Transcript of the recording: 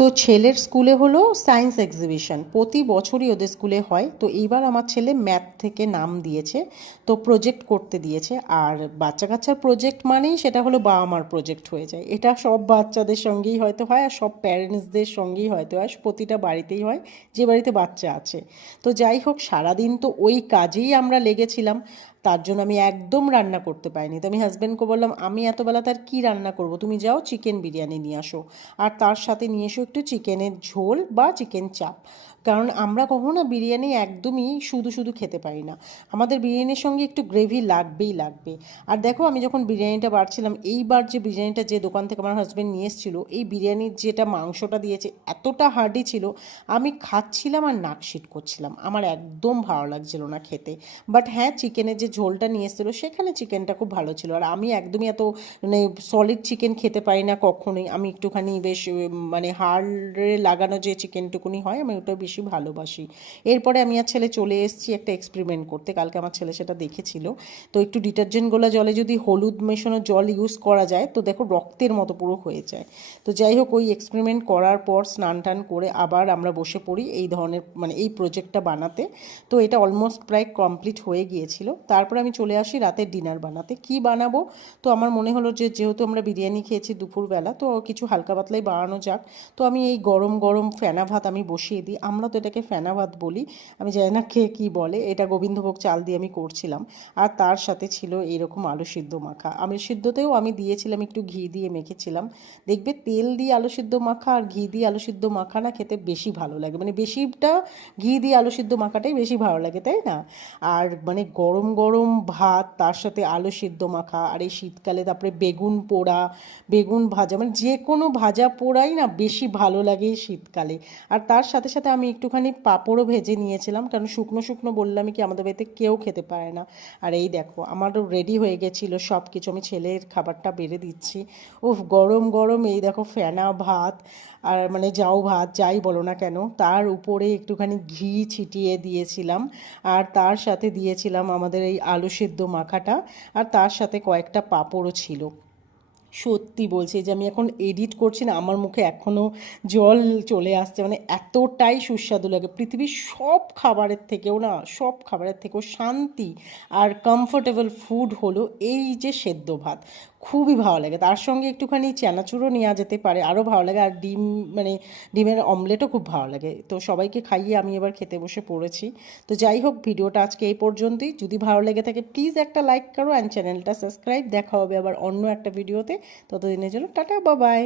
তো ছেলের স্কুলে হলো সায়েন্স এক্সিবিশন, প্রতি বছরই ওদের স্কুলে হয়। তো এইবার আমার ছেলে ম্যাথ থেকে নাম দিয়েছে, তো প্রজেক্ট করতে দিয়েছে। আর বাচ্চা কাচ্চার প্রজেক্ট মানেই সেটা হলো বাবা মার প্রজেক্ট হয়ে যায়। এটা সব বাচ্চাদের সঙ্গেই হয়তো হয়, আর সব প্যারেন্টসদের সঙ্গেই হয়তো হয়, প্রতিটা বাড়িতেই হয় যে বাড়িতে বাচ্চা আছে। তো যাই হোক, সারাদিন তো ওই কাজেই আমরা লেগেছিলাম। তার জন্য আমি একদম রান্না করতে পারিনি। তো আমি হাজব্যান্ডকে বললাম, আমি এতবেলা তার কী রান্না করব, তুমি যাও চিকেন বিরিয়ানি নিয়ে আসো, আর তার সাথে নিয়ে এসো একটু চিকেনের ঝোল বা চিকেন চাপ। কারণ আমরা কখনো বিরিয়ানি একদমই শুধু শুধু খেতে পারি না, আমাদের বিরিয়ানির সঙ্গে একটু গ্রেভি লাগবেই লাগবে। আর দেখো, আমি যখন বিরিয়ানিটা বাড়ছিলাম, এইবার যে বিরিয়ানিটা যে দোকান থেকে আমার হাজব্যান্ড নিয়ে এসেছিলো, এই বিরিয়ানির যেটা মাংসটা দিয়েছে এতটা হার্ডি ছিল, আমি খাচ্ছিলাম আর নাকশিট করছিলাম, আমার একদম ভালো লাগছিল না খেতে। বাট হ্যাঁ, চিকেনের যে ঝোলটা নিয়ে এসেছিলো সেখানে চিকেনটা খুব ভালো ছিল। আর আমি একদমই এত মানে সলিড চিকেন খেতে পারি না কখনোই, আমি একটুখানি বেশ মানে হাড়ে লাগানো যে চিকেনটুকুনি হয় আমি ওটা বেশি ভালোবাসি। এরপরে আমি আর ছেলে চলে এসেছি একটা এক্সপেরিমেন্ট করতে, কালকে আমার ছেলে সেটা দেখেছিল। তো একটু ডিটারজেন্ট গোলা জলে যদি হলুদ মেশানো জল ইউজ করা যায়, তো দেখো রক্তের মতো পুরো হয়ে যায়। তো যাই হোক, ওই এক্সপেরিমেন্ট করার পর স্নান টান করে আবার আমরা বসে পড়ি এই ধরনের মানে এই প্রজেক্টটা বানাতে। তো এটা অলমোস্ট প্রায় কমপ্লিট হয়ে গিয়েছিল। তারপরে আমি চলে আসি রাতের ডিনার বানাতে। কি বানাবো? তো আমার মনে হলো যে যেহেতু আমরা বিরিয়ানি খেয়েছি দুপুরবেলা, তো কিছু হালকা পাতলাই বানানো যাক। তো আমি এই গরম গরম ফেনা ভাত আমি বসিয়ে দিই, আমরা তো এটাকে ফেনা ভাত বলি, আমি জানি না কে কী বলে। এটা গোবিন্দভোগ চাল দিয়ে আমি করছিলাম। আর তার সাথে ছিল এইরকম আলু সিদ্ধ মাখা। আলু সিদ্ধতেও আমি দিয়েছিলাম একটু ঘি দিয়ে মেখেছিলাম। দেখবে তেল দিয়ে আলু সিদ্ধ মাখা আর ঘি দিয়ে আলু সিদ্ধ মাখা না খেতে বেশি ভালো লাগে, মানে বেশিটা ঘি দিয়ে আলু সিদ্ধ মাখাটাই বেশি ভালো লাগে, তাই না? আর মানে গরম গরম ভাত, তার সাথে আলু সিদ্ধ মাখা, আর এই শীতকালে তারপরে বেগুন পোড়া, বেগুন ভাজা, মানে যে কোনো ভাজা পোড়াই না বেশি ভালো লাগে এই শীতকালে। আর তার সাথে সাথে আমি একটুখানি পাঁপড়ও ভেজে নিয়েছিলাম, কারণ শুকনো শুকনো বললামই কি আমাদের বাড়িতে কেউ খেতে পারে না। আর এই দেখো, আমারও রেডি হয়ে গেছিলো সব কিছু, আমি ছেলের খাবারটা বেড়ে দিচ্ছি। উফ, গরম গরম এই দেখো ফেনা ভাত, আর মানে জাউ ভাত যাই বলো না কেন, তার উপরে একটুখানি ঘি ছিটিয়ে দিয়েছিলাম। আর তার সাথে দিয়েছিলাম আমাদের এই আলু সিদ্ধ মাখাটা, আর তার সাথে কয়েকটা পাঁপড়ও ছিল। সত্যি বলছি, যে আমি এখন এডিট করছি না, আমার মুখে এখনও জল চলে আসছে, মানে এতটাই সুস্বাদু লাগে। পৃথিবীর সব খাবারের থেকেও না, সব খাবারের থেকেও শান্তি আর কমফোর্টেবল ফুড হলো এই যে সেদ্ধ ভাত। খুবই ভালো লাগে, তার সঙ্গে একটুখানি চানাচুরও নেওয়া যেতে পারে, আরও ভালো লাগে। আর ডিম, মানে ডিমের অমলেটও খুব ভালো লাগে। তো সবাইকে খাইয়ে আমি এবার খেতে বসে পড়েছি। তো যাই হোক, ভিডিওটা আজকে এই পর্যন্তই। যদি ভালো লেগে থাকে প্লিজ একটা লাইক করো অ্যান্ড চ্যানেলটা সাবস্ক্রাইব। দেখা হবে আবার অন্য একটা ভিডিওতে। ততদিনের জন্য টাটা, বাবাই।